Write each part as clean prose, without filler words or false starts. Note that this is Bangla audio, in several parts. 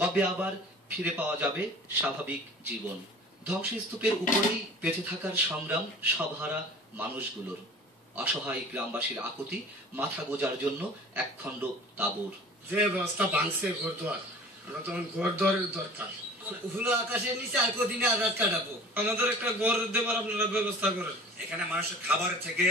কবে আবার ফিরে পাওয়া যাবে স্বাভাবিক জীবন? ধ্বংসস্তূপের উপরেই বেঁচে থাকার সংগ্রাম সবহারা মানুষগুলোর। অসহায় গ্রামবাসীর আকুতি মাথা গোজার জন্য একখণ্ড তাঁবুর। যে ব্যবস্থা ভাঙছে ঘরদুয়ার, আমরা তখন ঘরদুয়ারের দরকার। খোলা আকাশের নিচে আর কদিনে আর রাত কাটাবো। আমাদের একটা ঘর দেবার আপনারা ব্যবস্থা করেন। এখানে মানুষের খাবার থেকে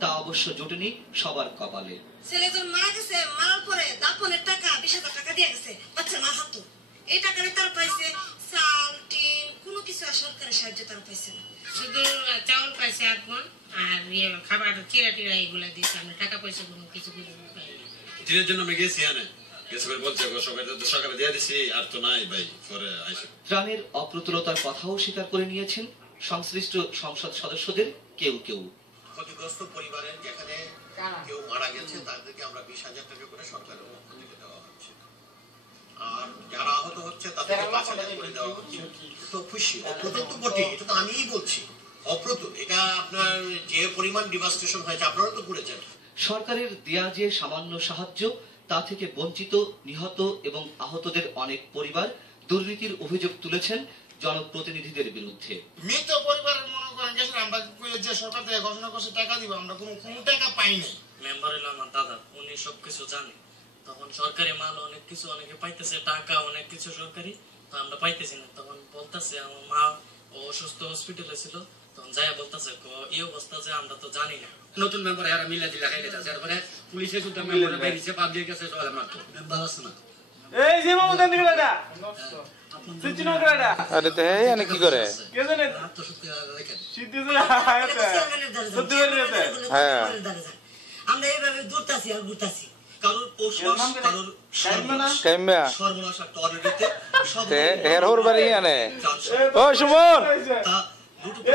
তা অবশ্য জোটেনি সবার কপালে। ছেলেজন মারা গেছে, মারার পরে দাফনের টাকা 20,000 টাকা দিয়ে গেছে, বাচ্চা মা হাতো। এই টাকারে তারা পাইছে চাল টিন, কোনো কিছু আর সরকারের সাহায্য তারা পাইছে না। শুধু চাউল পাইছে 8 মণ আর খাবার চিরা টিরা এগুলা দিয়েছে। আমরা টাকা পয়সা কোনো কিছু পাইনি। টিনের জন্য আমি গেছি বলছে সকালে দিয়ে দিছি আর তো নাই ভাই। পরে ত্রাণের অপ্রতুলতার কথাও স্বীকার করে নিয়েছেন সংশ্লিষ্ট সংসদ সদস্যদের কেউ কেউ। ক্ষতিগ্রস্ত পরিবারের যেখানে কেউ মারা গেছে তাদেরকে আমরা 20,000 টাকা করে সরকারের পক্ষ থেকে দেওয়া হচ্ছে, আর যারা আহত হচ্ছে তাদেরকে 5,000 করে দেওয়া হচ্ছে। তো খুশি, অপ্রতুল তো বটে, এটা তো আমিই বলছি অপ্রতুল। এটা আপনার যে পরিমাণ ডিভাস্টেশন হয়েছে আপনারা তো করেছেন। সরকারের দেয়া যে সামান্য সাহায্য তা থেকে বঞ্চিত নিহত এবং আহতদের অনেক পরিবার দুর্নীতির অভিযোগ তুলেছেন জনপ্রতিনিধিদের বিরুদ্ধে। মৃত পরিবারের মনে করেন গেছেন, আমরা যে সরকার থেকে ঘোষণা করছে টাকা দিব, আমরা কোনো টাকা পাইনি। মেম্বার হলো আমার দাদা, উনি সবকিছু জানে। তখন সরকারি মাল অনেক কিছু অনেকে পাইতেছে, টাকা অনেক কিছু সরকারি, তো আমরা পাইতেছি না। তখন বলতেছে আমার মা অসুস্থ হসপিটালে ছিল, তখন যাই বলতেছে এই অবস্থা যে আমরা তো জানি না। নতুন মেম্বার এরা মিলা দিলা খাইলে যাচ্ছে, তারপরে পুলিশে শুধু মেম্বারে বেরিয়েছে, পাবলিক কাছে জল মারতো। মেম্বার আছে না, এই যে মামু দেন দিলা দা সিচিনো করাডা। আরে তে এনে কি করে কে জানে? আত্মশক্তি রেখে সিদ্ধি না আয়াতে সত্যি বলে রে। হ্যাঁ, আমরা এইভাবে দূরতাছি আর ঘুরতাছি। কারোর পোষমাস, কারোর কাইমা সর্বনাশ একটা অর্ডারিতে সব তে এর হোর বাড়ি আনে। ও সুমন, তা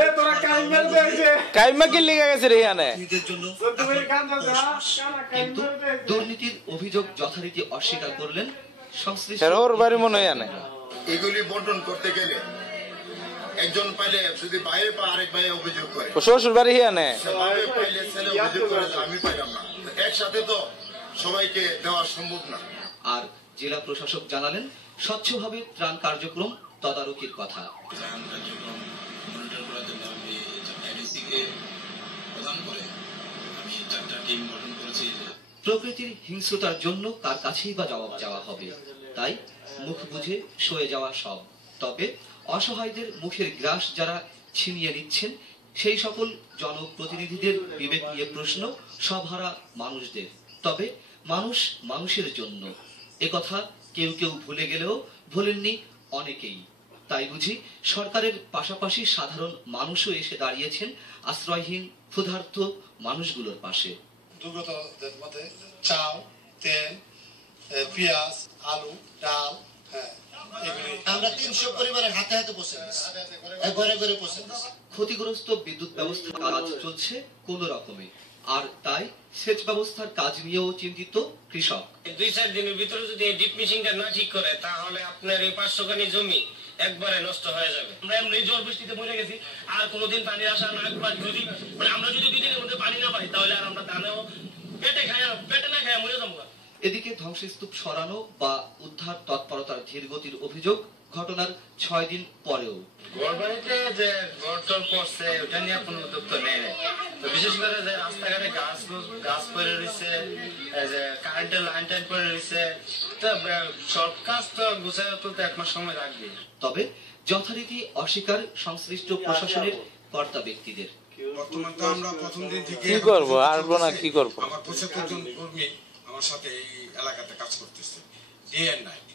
এ তোরা কাইমা দেইছে, কাইমা কি লাগা গেছে রে আনে নিজের জন্য। সত্যি বলে কান্দা যা কিন্তু দুর্নীতির অভিযোগ যথারীতি অস্বীকার করলেন সংশ্লিষ্ট। এর হোর বাড়ি মনে হয় আনে। এগুলি বন্টন করতে গেলে একজন পাইলে যদি বাইরে পা আরেক ভাই অভিযোগ করে, ও শ্বশুর বাড়ি আনে, বাইরে পাইলে ছেলে অভিযোগ করে যে আমি পাইলাম না। একসাথে তো সবাইকে দেওয়া সম্ভব না। আর জেলা প্রশাসক জানালেন স্বচ্ছভাবে ত্রাণ কার্যক্রম তদারকির কথা। প্রকৃতির হিংস্রতার জন্য কার কাছেই বা জবাব চাওয়া হবে, তাই মুখ বুঝে সয়ে যাওয়া সব। তবে অসহায়দের মুখের গ্রাস যারা ছিনিয়ে নিচ্ছেন সেই সকল জনপ্রতিনিধিদের বিবেক নিয়ে প্রশ্ন সবহারা মানুষদের। তবে মানুষ মানুষের জন্য, একথা কেউ কেউ ভুলে গেলেও ভোলেননি অনেকেই। তাই বুঝি সরকারের পাশাপাশি সাধারণ মানুষও এসে দাঁড়িয়েছেন আশ্রয়হীন ক্ষুধার্ত মানুষগুলোর পাশে। দুর্গতদের মধ্যে চাল, তেল, পেঁয়াজ, আলু, ডাল, আমরা 300 পরিবারের হাতে হাতে পৌঁছে দিচ্ছি, ঘরে ঘরে পৌঁছে দিচ্ছি। ক্ষতিগ্রস্ত বিদ্যুৎ ব্যবস্থার কাজ চলছে কোন রকমে, আর তাই সেচ ব্যবস্থার কাজ নিয়েও চিন্তিত কৃষক। 2-4 দিনের ভিতরে যদি এই ডিপ মেশিনটা না ঠিক করে তাহলে আপনার এই 500 কানি জমি একবারে নষ্ট হয়ে যাবে। আমরা এমনি ঝড় বৃষ্টিতে মরে গেছি, আর কোনোদিন পানির আশা না যদি আমরা যদি 2 দিনের মধ্যে পানি না পাই তাহলে আর আমরা ধানেও পেটে না খায় মরে যাবো। এদিকে ধ্বংসস্তূপ সরানো বা উদ্ধার তৎপরতার ধীরগতির অভিযোগ ঘটনার 6 দিন পরেও। ঘরবাড়িতে যে ঘরটর পড়ছে ওটা নিয়ে কোনো উদ্যোগ তো নেই। তো বিশেষ করে যে রাস্তাঘাটে গাছ পড়ে রয়েছে, যে কারেন্টের লাইন টাইন পড়ে রয়েছে, সব কাজ তো গুছাই তুলতে 1 মাস সময় লাগবে। তবে যথারীতি অস্বীকার সংশ্লিষ্ট প্রশাসনের কর্তা ব্যক্তিদের। বর্তমান তো আমরা প্রথম দিন থেকে কি করব আর না কি করব, আমার 75 জন কর্মী আমার সাথে এই এলাকাতে কাজ করতেছে ডে এন্ড নাইট।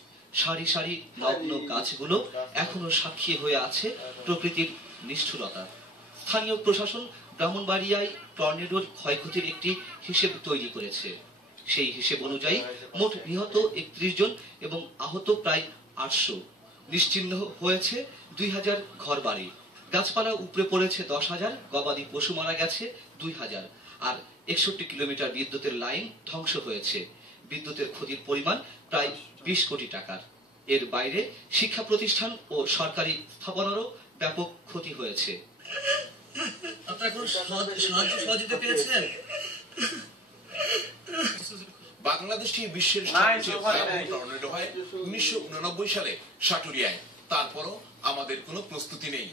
সারি সারি নগ্ন গাছগুলো এখনো সাক্ষী হয়ে আছে প্রকৃতির নিষ্ঠুরতা। স্থানীয় প্রশাসন ব্রাহ্মণবাড়িয়ায় টর্নেডোর ক্ষয়ক্ষতির একটি হিসেব তৈরি করেছে। সেই হিসেব অনুযায়ী মোট নিহত 31 জন এবং আহত প্রায় 800। নিশ্চিহ্ন হয়েছে 2000 ঘরবাড়ি, গাছপালা উপড়ে পড়েছে 10,000, গবাদি পশু মারা গেছে 2000, আর 61 কিলোমিটার বিদ্যুতের লাইন ধ্বংস হয়েছে। বিদ্যুতের ক্ষতির পরিমাণ প্রায় 20 কোটি টাকার। এর বাইরে শিক্ষা প্রতিষ্ঠান ও সরকারি স্থাপনারও ব্যাপক ক্ষতি হয়েছে। আপনারা কোন সাহায্য পেয়েছেন? বাংলাদেশটি বিশ্বের সবচেয়ে ভয়াবহ টর্নেডো হয় 1989 সালে সাটুরিয়ায়। তারপরও আমাদের কোনো প্রস্তুতি নেই।